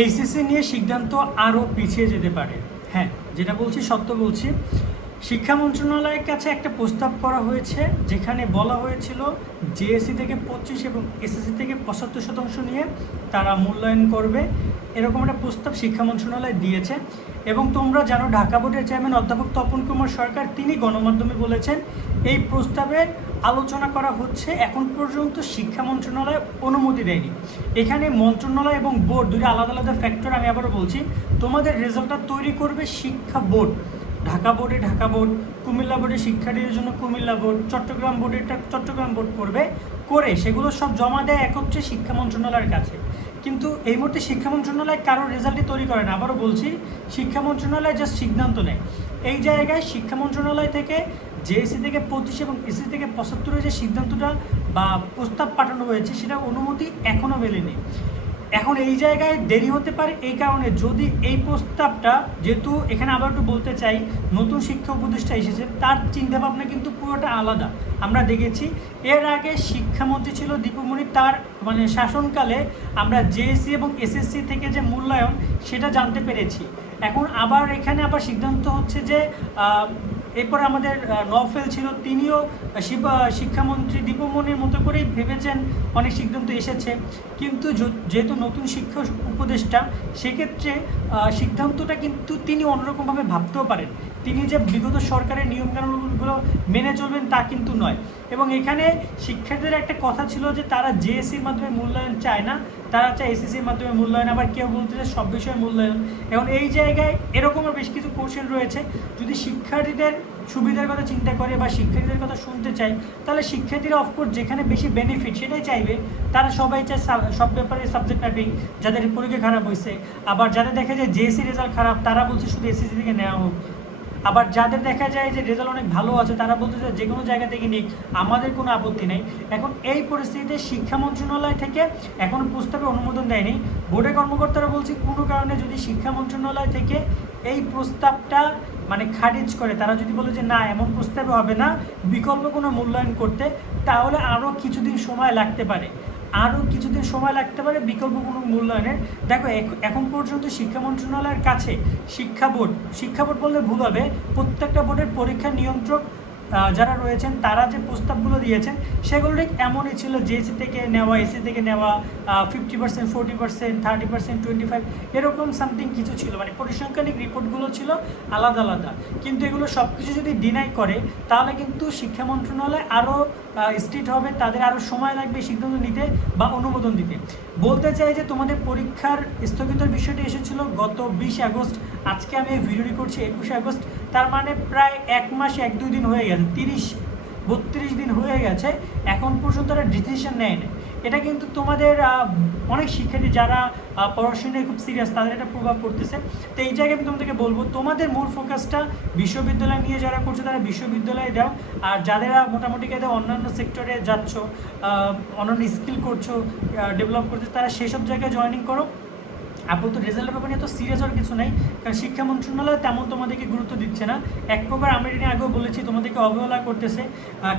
HSC নিয়ে সিদ্ধান্ত আরও পিছিয়ে যেতে পারে। হ্যাঁ যেটা বলছি সত্য বলছি। শিক্ষা মন্ত্রণালয়ের কাছে একটা প্রস্তাব করা হয়েছে, যেখানে বলা হয়েছিল জেএসসি থেকে পঁচিশ এবং এসএসসি থেকে পঁচাত্তর শতাংশ নিয়ে তারা মূল্যায়ন করবে। এরকম একটা প্রস্তাব শিক্ষা মন্ত্রণালয় দিয়েছে এবং তোমরা জানো ঢাকা বোর্ডের চেয়ারম্যান অধ্যাপক তপন কুমার সরকার তিনি গণমাধ্যমে বলেছেন, এই প্রস্তাবের আলোচনা করা হচ্ছে, এখন পর্যন্ত শিক্ষা মন্ত্রণালয় অনুমতি দেয়নি। এখানে মন্ত্রণালয় এবং বোর্ড দুটো আলাদা আলাদা ফ্যাক্টর আমি আবারও বলছি, তোমাদের রেজাল্টটা তৈরি করবে শিক্ষা বোর্ড। ঢাকা বোর্ডে ঢাকা বোর্ড, কুমিল্লা বোর্ডে শিক্ষার্থীদের জন্য কুমিল্লা বোর্ড, চট্টগ্রাম বোর্ডেরটা চট্টগ্রাম বোর্ড করবে, করে সেগুলো সব জমা দেয় একত্রে শিক্ষা মন্ত্রণালয়ের কাছে। কিন্তু এই মুহূর্তে শিক্ষা মন্ত্রণালয় কারোর রেজাল্টই তৈরি করে না। আবারও বলছি, শিক্ষা মন্ত্রণালয় জাস্ট সিদ্ধান্ত নেয়। এই জায়গায় শিক্ষা মন্ত্রণালয় থেকে জেএসসি থেকে পঁচিশ এবং এসি থেকে পঁচাত্তরের যে সিদ্ধান্তটা বা প্রস্তাব পাঠানো হয়েছে সেটা অনুমতি এখনও মেলেনি। এখন এই জায়গায় দেরি হতে পারে এই কারণে যদি এই প্রস্তাবটা, যেহেতু এখানে আবার একটু বলতে চাই, নতুন শিক্ষা উপদেষ্টা এসেছে, তার চিন্তাভাবনা কিন্তু পুরোটা আলাদা। আমরা দেখেছি, এর আগে শিক্ষামন্ত্রী ছিল দীপমণি তার মানে শাসনকালে আমরা জেএসসি এবং এসএসসি থেকে যে মূল্যায়ন, সেটা জানতে পেরেছি। এখন আবার এখানে আবার সিদ্ধান্ত হচ্ছে যে এরপরে আমাদের আহ, নওফেল ছিল তিনিও শিক্ষামন্ত্রী দীপমণির মতো করেই ভেবেছেন অনেক সিদ্ধান্ত এসেছে। কিন্তু যেহেতু নতুন শিক্ষা উপদেষ্টা সেক্ষেত্রে সিদ্ধান্তটা কিন্তু তিনি অন্যরকমভাবে ভাবতেও পারেন। তিনি যে বিগত সরকারের নিয়মকানুনগুলো মেনে চলবেন তা কিন্তু নয়। এবং এখানে শিক্ষার্থীদের একটা কথা ছিল যে তারা জেএসসির মাধ্যমে মূল্যায়ন চায় না তারা চায় এসএসসির মাধ্যমে মূল্যায়ন আবার কেউ বলতে চায় সব বিষয়ে মূল্যায়ন। এখন এই জায়গায় এরকমও বেশ কিছু কোশ্চেন রয়েছে। যদি শিক্ষার্থীদের সুবিধার কথা চিন্তা করে বা শিক্ষার্থীদের কথা শুনতে চাই তাহলে শিক্ষার্থীরা অফকোর্স যেখানে বেশি বেনিফিট সেটাই চাইবে। তারা সবাই চায় সব ব্যাপারে সাবজেক্ট ম্যাপিং যাদের পরীক্ষা খারাপ হয়েছে। আবার যাদের দেখা যায় জেএসসি রেজাল্ট খারাপ, তারা বলছে শুধু এসএসসি থেকে নেওয়া হোক। আবার যাদের দেখা যায় যে রেজাল্ট অনেক ভালো আছে, তারা বলতে চায় যে কোনো জায়গা থেকে নিক, আমাদের কোনো আপত্তি নেই। এখন এই পরিস্থিতিতে শিক্ষা মন্ত্রণালয় থেকে এখন প্রস্তাবে অনুমোদন দেয়নি। বোর্ডের কর্মকর্তারা বলছে কোনো কারণে যদি শিক্ষা মন্ত্রণালয় থেকে এই প্রস্তাবটা মানে খারিজ করে, তারা যদি বলে যে না, এমন প্রস্তাব হবে না, বিকল্প কোনো মূল্যায়ন করতে, তাহলে আরও কিছুদিন সময় লাগতে পারে। আরও কিছুদিন সময় লাগতে পারে বিকল্প কোনো মূল্যায়নের। দেখো এখন পর্যন্ত শিক্ষা মন্ত্রণালয়ের কাছে শিক্ষা বোর্ড শিক্ষা বোর্ড বললে ভুল হবে, প্রত্যেকটা বোর্ডের পরীক্ষা নিয়ন্ত্রক যারা রয়েছেন, তারা যে প্রস্তাবগুলো দিয়েছেন, সেগুলো ঠিক এমনই ছিল জেএসি থেকে নেওয়া এসি থেকে নেওয়া fifty percent forty percent thirty percent twenty five এরকম সামথিং কিছু ছিল। মানে পরিসংখ্যানিক রিপোর্টগুলো ছিল আলাদা আলাদা। কিন্তু এগুলো সব কিছু যদি ডিনাই করে, তাহলে কিন্তু শিক্ষা মন্ত্রণালয় আরও স্ট্রিট হবে, তাদের আরও সময় লাগবে সিদ্ধান্ত নিতে বা অনুমোদন দিতে। বলতে চাই যে তোমাদের পরীক্ষার স্থগিতর বিষয়টি এসেছিল গত বিশ আগস্ট। আজকে আমি এই ভিডিওটি করছি একুশে আগস্ট। তার মানে প্রায় এক মাস, এক, দুই দিন হয়ে গেছে, তিরিশ, বত্রিশ দিন হয়ে গেছে, এখন পর্যন্ত তারা ডিসিশন নেয়নি। এটা কিন্তু তোমাদের অনেক শিক্ষার্থী যারা পড়াশোনায় খুব সিরিয়াস তাদের এটা প্রভাব পড়তেছে। তো এই জায়গায় আমি তোমাদেরকে বলব, তোমাদের মূল ফোকাসটা বিশ্ববিদ্যালয় নিয়ে যারা করছ, তারা বিশ্ববিদ্যালয়ে দাও। আর যারা মোটামুটি কায়দা অন্যান্য সেক্টরে যাচ্ছ অন্যান্য স্কিল করছ ডেভেলপ করছ, তারা সেসব জায়গায় জয়েনিং করো। আপাতত রেজাল্টের ব্যাপারে এত সিরিয়াস হওয়ার কিছু নেই। কারণ শিক্ষা মন্ত্রণালয় তেমন তোমাদেরকে গুরুত্ব দিচ্ছে না। এক প্রকার আমি এটা আগেও বলেছি, তোমাদেরকে অবহেলা করতেছে।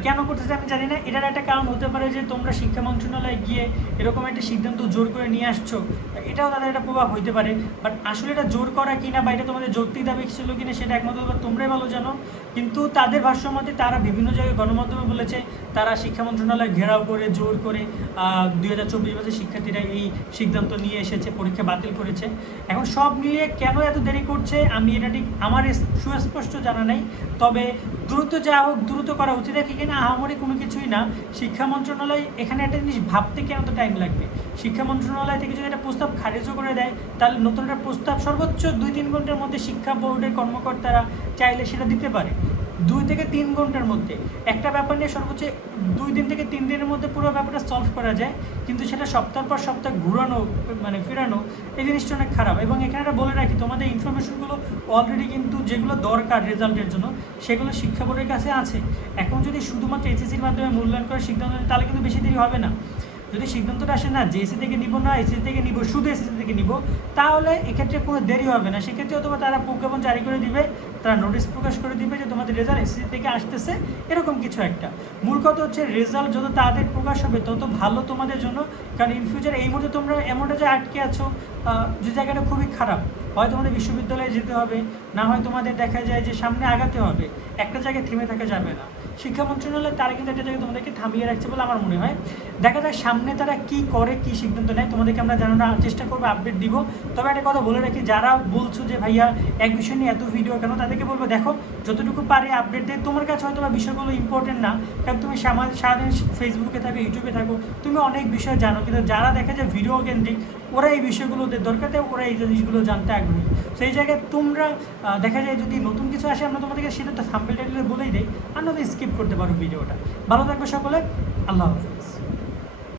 কেন করতেছে আমি জানি না। এটার একটা কারণ হতে পারে যে তোমরা শিক্ষা মন্ত্রণালয়ে গিয়ে এরকম একটা সিদ্ধান্ত জোর করে নিয়ে আসছো। এটাও তাদের একটা প্রভাব হইতে পারে। বাট আসলে এটা জোর করা কিনা বা এটা তোমাদের যৌক্তিক দাবি ছিল কিনা সেটা একমাত্র তোমরাই ভালো জানো। কিন্তু তাদের ভাষ্য মতে তারা বিভিন্ন জায়গায় গণমাধ্যমে বলেছে তারা শিক্ষা মন্ত্রণালয় ঘেরাও করে, জোর করে দুই হাজার চব্বিশ বছর শিক্ষার্থীরা এই সিদ্ধান্ত নিয়ে এসেছে, পরীক্ষা বাতিল করেছে। এখন সব মিলিয়ে কেন এত দেরি করছে? আমি এটা ঠিক আমার সুস্পষ্ট জানা নেই। তবে দ্রুত যা হোক, দ্রুত করা উচিত। এখানে আহামরি কোনো কিছুই না। শিক্ষা মন্ত্রণালয় এখানে একটা জিনিস ভাবতে কেন তো টাইম লাগবে? শিক্ষা মন্ত্রণালয় থেকে যদি একটা প্রস্তাব খারিজও করে দেয়, তাহলে নতুন একটা প্রস্তাব সর্বোচ্চ দুই তিন ঘণ্টার মধ্যে শিক্ষা বোর্ডের কর্মকর্তারা চাইলে সেটা দিতে পারে। দুই থেকে তিন ঘণ্টার মধ্যে। একটা ব্যাপার নিয়ে সর্বোচ্চ দুই দিন থেকে তিন দিনের মধ্যে পুরো ব্যাপারটা সলভ করা যায়, কিন্তু সেটা সপ্তাহ পর সপ্তাহ ঘুরানো মানে ফেরানো, এই জিনিসটা অনেক খারাপ। এবং এখানে একটা বলে রাখি, তোমাদের ইনফরমেশনগুলো অলরেডি কিন্তু যেগুলো দরকার রেজাল্টের জন্য, সেগুলো শিক্ষা বোর্ডের কাছে আছে। এখন যদি শুধুমাত্র এসএসসির মাধ্যমে মূল্যায়ন করার সিদ্ধান্ত তাহলে কিন্তু বেশি দেরি হবে না। যদি সিদ্ধান্তটা আসে না জেএসসি থেকে নিব না এসএসসি থেকে নিব, শুধু এসএসসি থেকে নিব, তাহলে এক্ষেত্রে কোনো দেরি হবে না। সেক্ষেত্রে অথবা তারা প্রজ্ঞাপন জারি করে দিবে, তারা নোটিশ প্রকাশ করে দিবে যে তোমাদের রেজাল্ট এসএসসি থেকে আসতেছে, এরকম কিছু একটা। মূল কথা হচ্ছে রেজাল্ট যত তাড়াতাড়ি প্রকাশ হবে, তত ভালো তোমাদের জন্য। কারণ ইন ফিউচার এই মুহূর্তে তোমরা এমনটা যে আটকে আছো যে জায়গাটা খুবই খারাপ। হয় তোমাদের বিশ্ববিদ্যালয়ে যেতে হবে, না হয় তোমাদের দেখা যায় যে সামনে আগাতে হবে। একটা জায়গায় থেমে থাকা যাবে না। শিক্ষা মন্ত্রণালয় তারা কিন্তু একটা জায়গায় তোমাদেরকে থামিয়ে রাখছে বলে আমার মনে হয়। দেখা যাক সামনে তারা কি করে, কি সিদ্ধান্ত নেয়, তোমাদেরকে আমরা জানানোর চেষ্টা করব আপডেট দিব। তবে একটা কথা বলে রাখি, যারা বলছো যে, ভাইয়া, এক বিষয় নিয়ে এত ভিডিও কেন? তাদেরকে বলব, দেখো, যতটুকু পারে আপডেট দেয়। তোমার কাছে হয়তো বা বিষয়গুলো ইম্পর্টেন্ট না, কারণ তুমি সারাদিন ফেসবুকে থাকো ইউটিউবে থাকো, তুমি অনেক বিষয় জানো। কিন্তু যারা দেখা যায় ভিডিও কেন্দ্রিক ওরা এই বিষয়গুলো ওদের দরকার দেয় ওরা এই জিনিসগুলো জানতে আগ্রহী। সেই জায়গায় তোমরা দেখা যায় যদি নতুন কিছু আসে, আমরা তোমাদেরকে সেটা তো থাম্বেল টাইটেলে বলেই দেই, আর স্কিপ করতে পারো ভিডিওটা ভালো থাকবে সকলে, আল্লাহ হাফিজ।